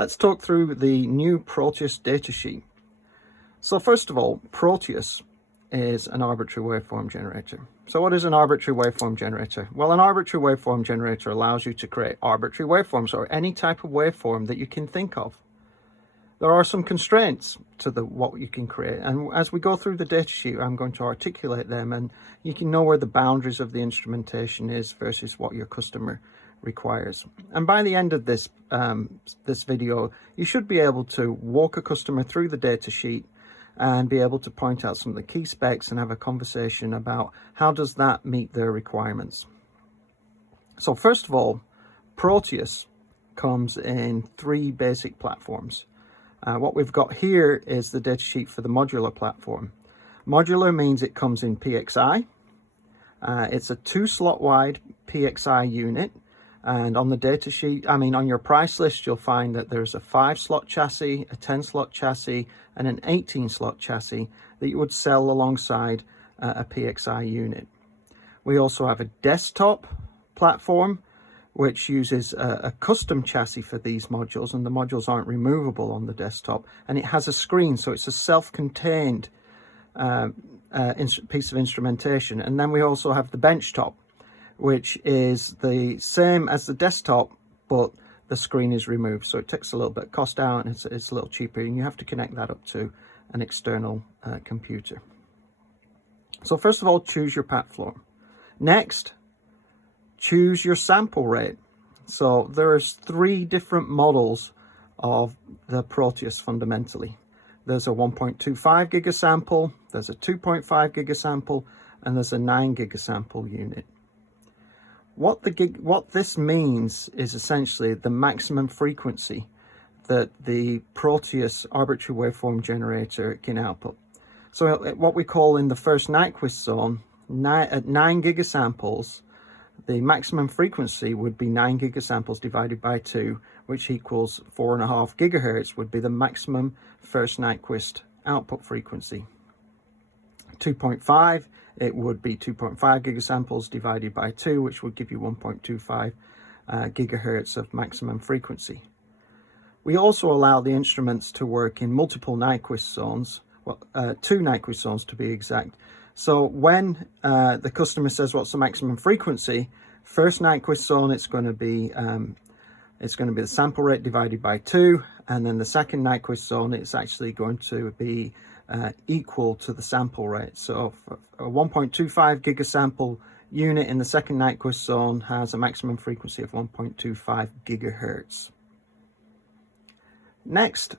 Let's talk through the new Proteus datasheet. So first of all, Proteus is an arbitrary waveform generator. So what is an arbitrary waveform generator? Well, an arbitrary waveform generator allows you to create arbitrary waveforms, or any type of waveform that you can think of. There are some constraints to what you can create, and as we go through the datasheet, I'm going to articulate them, and you can know where the boundaries of the instrumentation is versus what your customer requires. And by the end of this video, you should be able to walk a customer through the datasheet and be able to point out some of the key specs and have a conversation about how does that meet their requirements. So first of all, Proteus comes in 3 basic platforms. What we've got here is the datasheet for the modular platform. Modular means it comes in PXI. It's a 2-slot wide PXI unit, and on the datasheet, on your price list, you'll find that there's a 5-slot chassis, a 10-slot chassis, and an 18-slot chassis that you would sell alongside a PXI unit. We also have a desktop platform which uses a custom chassis for these modules, and the modules aren't removable on the desktop, and it has a screen, so it's a self-contained piece of instrumentation. And then we also have the benchtop, which is the same as the desktop, but the screen is removed, so it takes a little bit of cost out, and it's a little cheaper, and you have to connect that up to an external computer. So first of all, choose your platform. Next, choose your sample rate. So there's 3 different models of the Proteus fundamentally. There's a 1.25 gigasample, there's a 2.5 gigasample, and there's a 9 gigasample unit. What this means is essentially the maximum frequency that the Proteus arbitrary waveform generator can output. So what we call in the first Nyquist zone, at 9 gigasamples, the maximum frequency would be 9 gigasamples divided by 2, which equals 4.5 gigahertz would be the maximum first Nyquist output frequency. 2.5, it would be 2.5 gigasamples divided by 2, which would give you 1.25 gigahertz of maximum frequency. We also allow the instruments to work in multiple Nyquist zones, 2 Nyquist zones to be exact. So when the customer says what's the maximum frequency, first Nyquist zone, it's going to be the sample rate divided by 2, and then the second Nyquist zone, it's actually going to be equal to the sample rate. So a 1.25 gigasample unit in the second Nyquist zone has a maximum frequency of 1.25 gigahertz. Next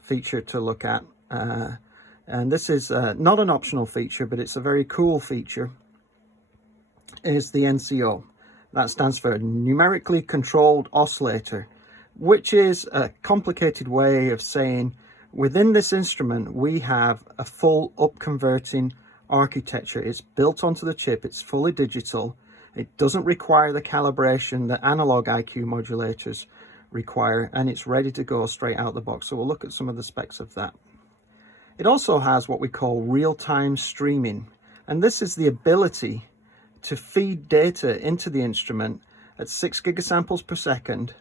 feature to look at, and this is not an optional feature, but it's a very cool feature, is the NCO. That stands for Numerically Controlled Oscillator, which is a complicated way of saying within this instrument we have a full up-converting architecture. It's built onto the chip, it's fully digital, it doesn't require the calibration that analog IQ modulators require, and it's ready to go straight out the box. So we'll look at some of the specs of that. It also has what we call real-time streaming, and this is the ability to feed data into the instrument at 6 gigasamples per second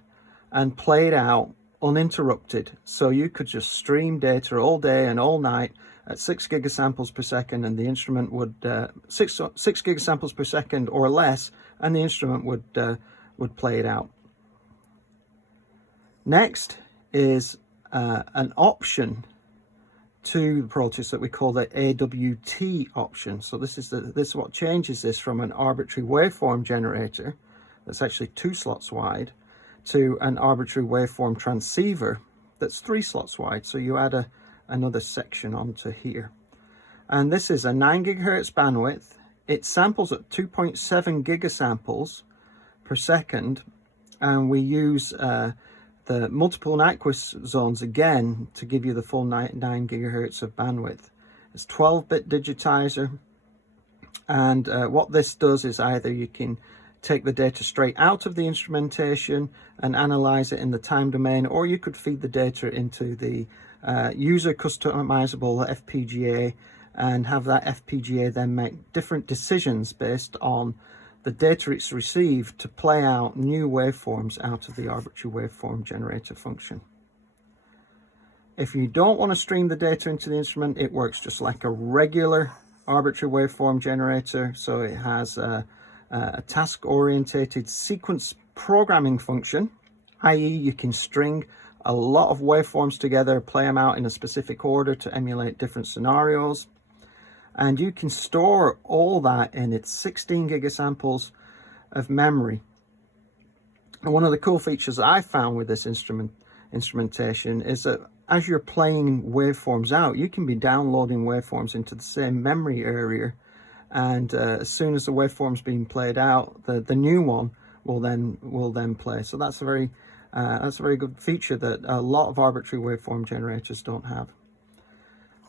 and play it out uninterrupted. So you could just stream data all day and all night at 6 gigasamples per second, and the instrument would 6 gigasamples per second or less, and the instrument would play it out. Next is an option to the Proteus that we call the AWT option. So this is what changes this from an arbitrary waveform generator that's actually 2 slots wide to an arbitrary waveform transceiver that's 3 slots wide. So you add another section onto here, and this is a 9 gigahertz bandwidth. It samples at 2.7 gigasamples per second, and we use the multiple Nyquist zones again to give you the full 9 gigahertz of bandwidth. It's 12-bit digitizer, and what this does is either you can take the data straight out of the instrumentation and analyze it in the time domain, or you could feed the data into the user customizable FPGA and have that FPGA then make different decisions based on the data it's received to play out new waveforms out of the arbitrary waveform generator function. If you don't want to stream the data into the instrument, it works just like a regular arbitrary waveform generator. So it has a task-orientated sequence programming function, i.e. you can string a lot of waveforms together, play them out in a specific order to emulate different scenarios. And you can store all that in its 16 gigasamples of memory. And one of the cool features that I found with this instrumentation is that as you're playing waveforms out, you can be downloading waveforms into the same memory area, and as soon as the waveform's being played out, the new one will then play. So that's a very good feature that a lot of arbitrary waveform generators don't have.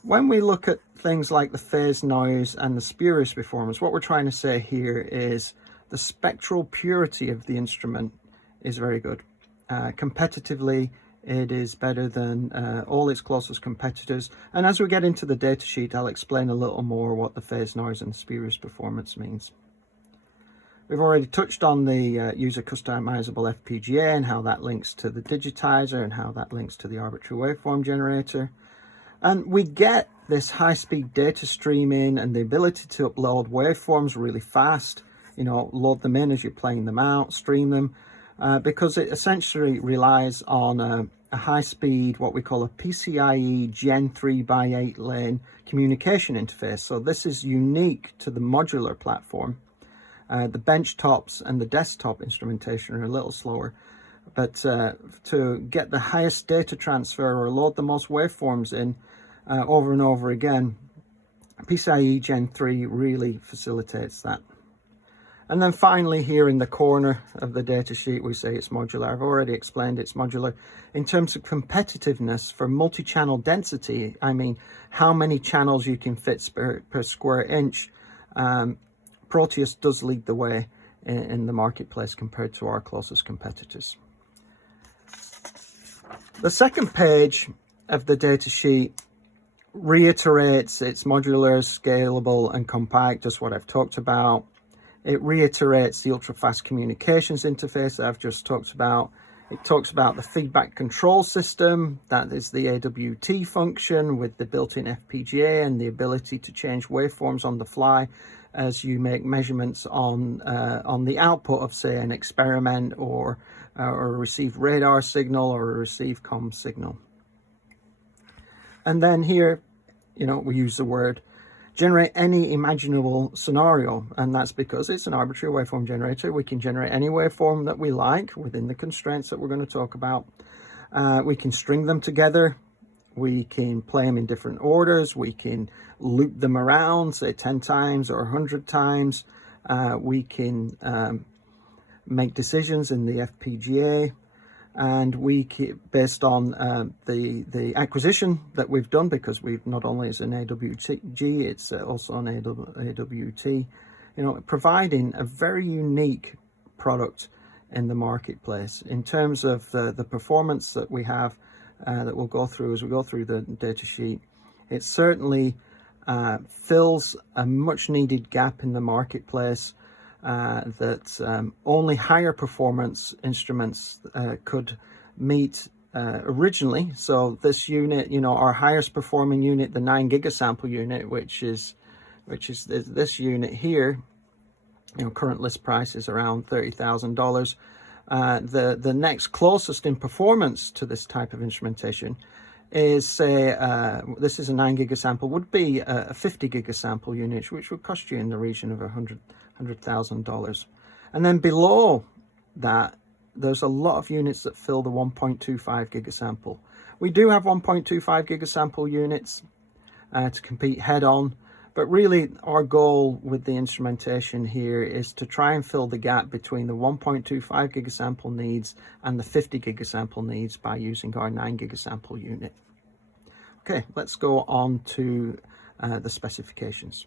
When we look at things like the phase noise and the spurious performance, what we're trying to say here is the spectral purity of the instrument is very good. Competitively, it is better than all its closest competitors. And as we get into the datasheet, I'll explain a little more what the phase noise and spurious performance means. We've already touched on the user customizable FPGA and how that links to the digitizer and how that links to the arbitrary waveform generator. And we get this high-speed data streaming and the ability to upload waveforms really fast, load them in as you're playing them out, stream them, because it essentially relies on a high-speed, what we call a PCIe Gen 3 by 8 lane communication interface. So this is unique to the modular platform. The benchtops and the desktop instrumentation are a little slower, but to get the highest data transfer or load the most waveforms in over and over again, PCIe Gen 3 really facilitates that. And then finally, here in the corner of the datasheet, we say it's modular. I've already explained it's modular. In terms of competitiveness for multi-channel density, I mean how many channels you can fit per square inch, Proteus does lead the way in the marketplace compared to our closest competitors. The second page of the datasheet reiterates it's modular, scalable, and compact, just what I've talked about. It reiterates the ultra-fast communications interface that I've just talked about. It talks about the feedback control system, that is the AWT function with the built-in FPGA and the ability to change waveforms on the fly as you make measurements on the output of, say, an experiment or a received radar signal or a received comm signal. And then here, we use the word generate any imaginable scenario, and that's because it's an arbitrary waveform generator. We can generate any waveform that we like within the constraints that we're going to talk about. We can string them together. We can play them in different orders. We can loop them around, say 10 times or 100 times. We can make decisions in the FPGA. And we keep, based on the acquisition that we've done, because we've not only is an AWG, it's also an AWT, providing a very unique product in the marketplace in terms of the performance that we have that we'll go through as we go through the data sheet. It certainly fills a much needed gap in the marketplace that only higher performance instruments could meet originally. So this unit, our highest performing unit, the 9 gigasample unit, which is this unit here, current list price is around $30,000. The next closest in performance to this type of instrumentation is, say, this is a 9 gigasample, would be a 50 gigasample unit, which would cost you in the region of $100,000. And then below that, there's a lot of units that fill the 1.25 gigasample. We do have 1.25 gigasample units to compete head on, but really our goal with the instrumentation here is to try and fill the gap between the 1.25 gigasample needs and the 50 gigasample needs by using our 9 gigasample unit. Okay, let's go on to the specifications.